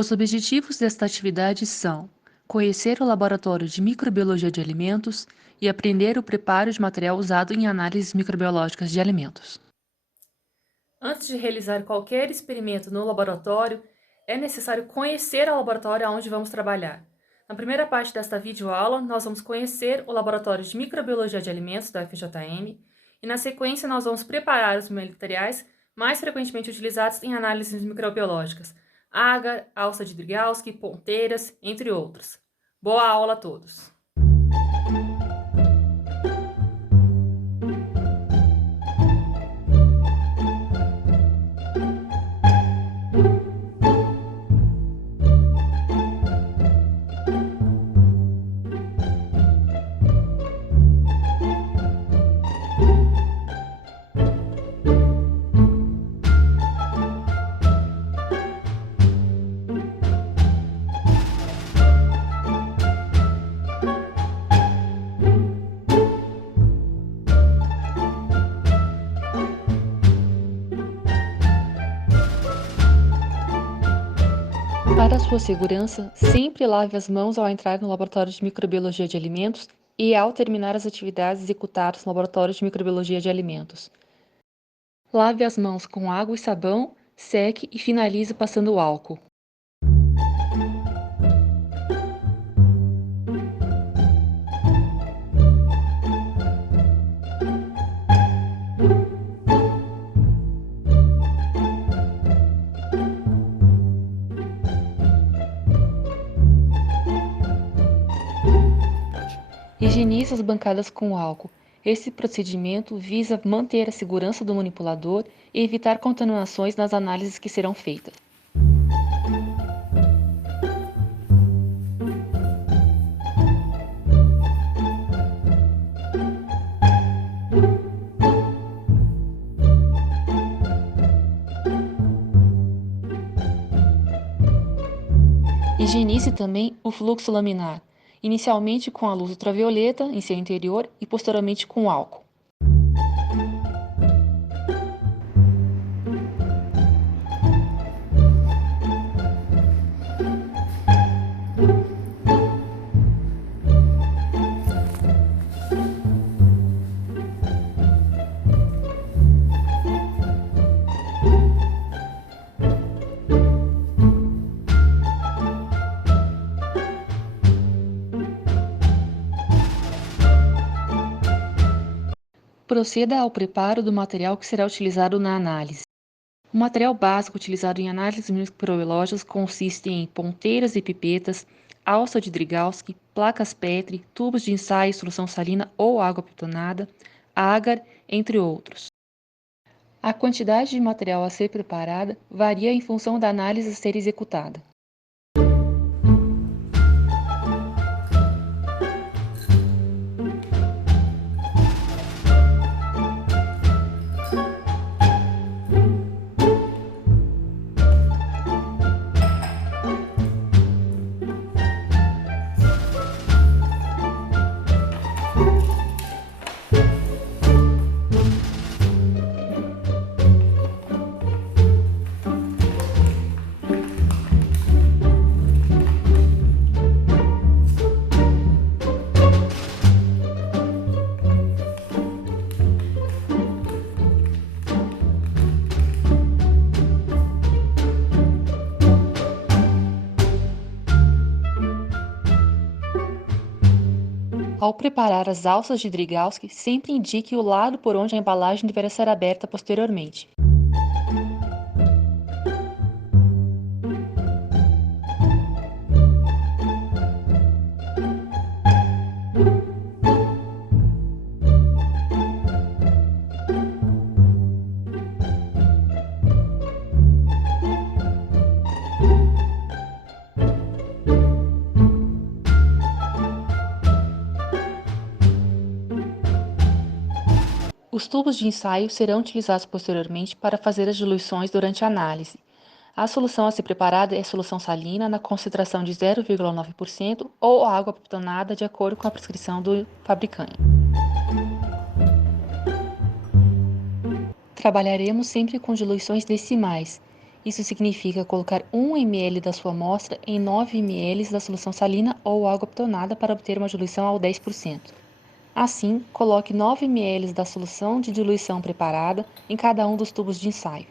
Os objetivos desta atividade são conhecer o laboratório de microbiologia de alimentos e aprender o preparo de material usado em análises microbiológicas de alimentos. Antes de realizar qualquer experimento no laboratório, é necessário conhecer o laboratório onde vamos trabalhar. Na primeira parte desta videoaula, nós vamos conhecer o Laboratório de Microbiologia de Alimentos da UFJM e, na sequência, nós vamos preparar os materiais mais frequentemente utilizados em análises microbiológicas: agar, alça de Drigowski, ponteiras, entre outros. Boa aula a todos! Para sua segurança, sempre lave as mãos ao entrar no laboratório de microbiologia de alimentos e ao terminar as atividades executadas no laboratório de microbiologia de alimentos. Lave as mãos com água e sabão, seque e finalize passando o álcool. Higienize as bancadas com álcool. Esse procedimento visa manter a segurança do manipulador e evitar contaminações nas análises que serão feitas. Higienize também o fluxo laminar, inicialmente com a luz ultravioleta em seu interior e posteriormente com álcool. Proceda ao preparo do material que será utilizado na análise. O material básico utilizado em análises microbiológicas consiste em ponteiras e pipetas, alça de Drigowski, placas Petri, tubos de ensaio, solução salina ou água pitonada, agar, entre outros. A quantidade de material a ser preparada varia em função da análise a ser executada. Ao preparar as alças de Drigowski, sempre indique o lado por onde a embalagem deverá ser aberta posteriormente. Os tubos de ensaio serão utilizados posteriormente para fazer as diluições durante a análise. A solução a ser preparada é solução salina na concentração de 0,9% ou água pitonada de acordo com a prescrição do fabricante. Trabalharemos sempre com diluições decimais Isso significa colocar 1 ml da sua amostra em 9 ml da solução salina ou água tonada para obter uma diluição ao 10%. Assim, coloque 9 ml da solução de diluição preparada em cada um dos tubos de ensaio.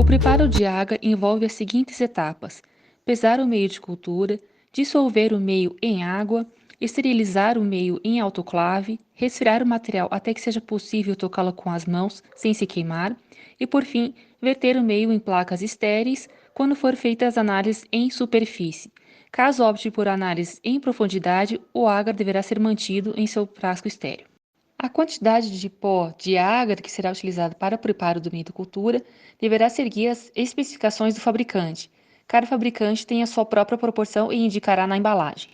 O preparo de água envolve as seguintes etapas: pesar o meio de cultura, dissolver o meio em água, esterilizar o meio em autoclave, resfriar o material até que seja possível tocá-lo com as mãos sem se queimar e, por fim, verter o meio em placas estéreis quando for feitas as análises em superfície. Caso opte por análise em profundidade, o agar deverá ser mantido em seu frasco estéril. A quantidade de pó de agar que será utilizada para o preparo do meio da cultura deverá seguir as especificações do fabricante. Cada fabricante tem a sua própria proporção e indicará na embalagem.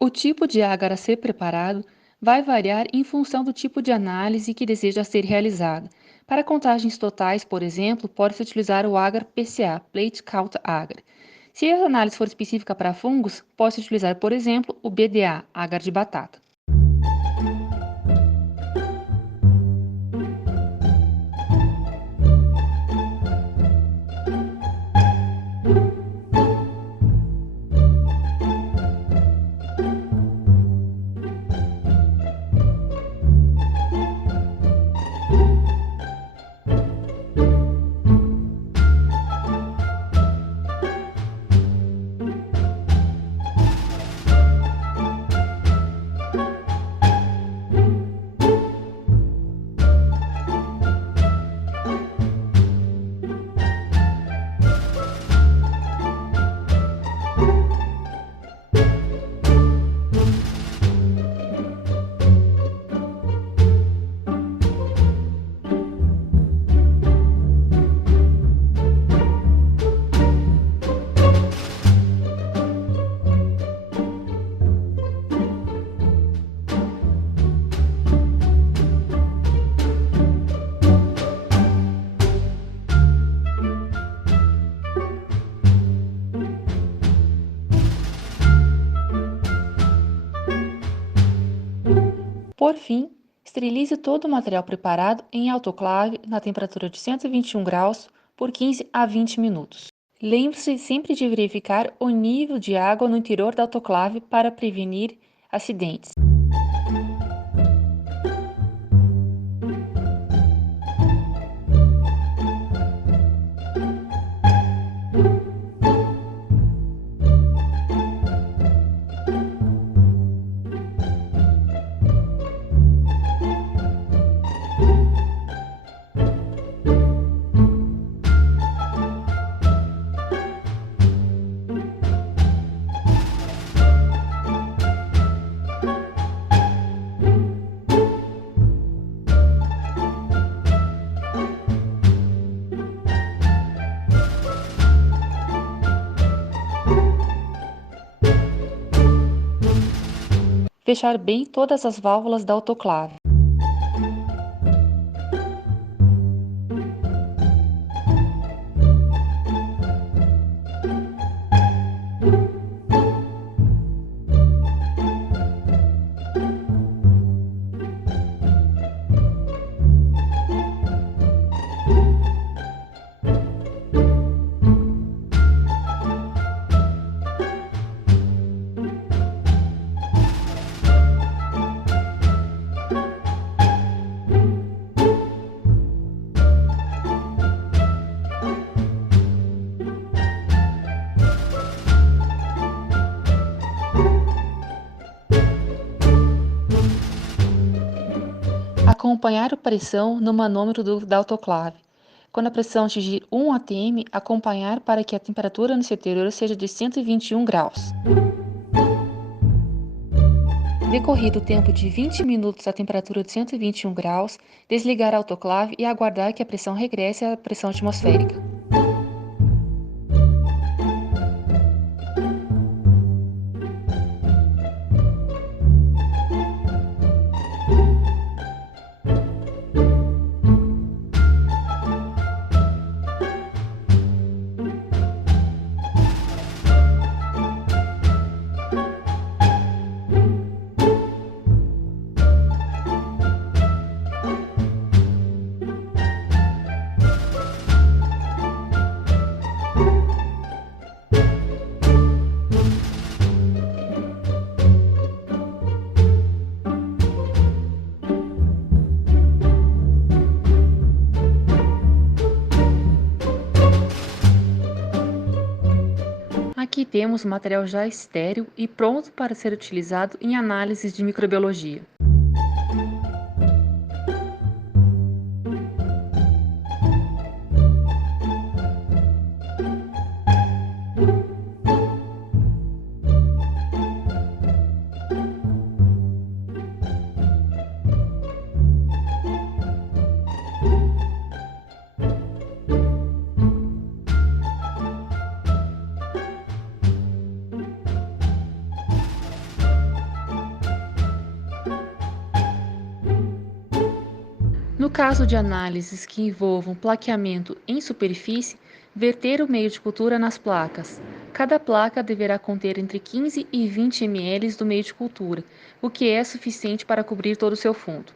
O tipo de agar a ser preparado vai variar em função do tipo de análise que deseja ser realizada. Para contagens totais, por exemplo, pode-se utilizar o agar PCA, Plate Count Agar. Se a análise for específica para fungos, pode-se utilizar, por exemplo, o BDA, agar de batata. Por fim, esterilize todo o material preparado em autoclave na temperatura de 121 graus por 15 a 20 minutos. Lembre-se sempre de verificar o nível de água no interior da autoclave para prevenir acidentes. Fechar bem todas as válvulas da autoclave. Acompanhar a pressão no manômetro da autoclave. Quando a pressão atingir 1 atm, acompanhar para que a temperatura no seu exterior seja de 121 graus. Decorrido o tempo de 20 minutos à temperatura de 121 graus, desligar a autoclave e aguardar que a pressão regresse à pressão atmosférica. Aqui temos o material já estéril e pronto para ser utilizado em análises de microbiologia. No caso de análises que envolvam plaqueamento em superfície, verter o meio de cultura nas placas. Cada placa deverá conter entre 15 e 20 ml do meio de cultura, o que é suficiente para cobrir todo o seu fundo.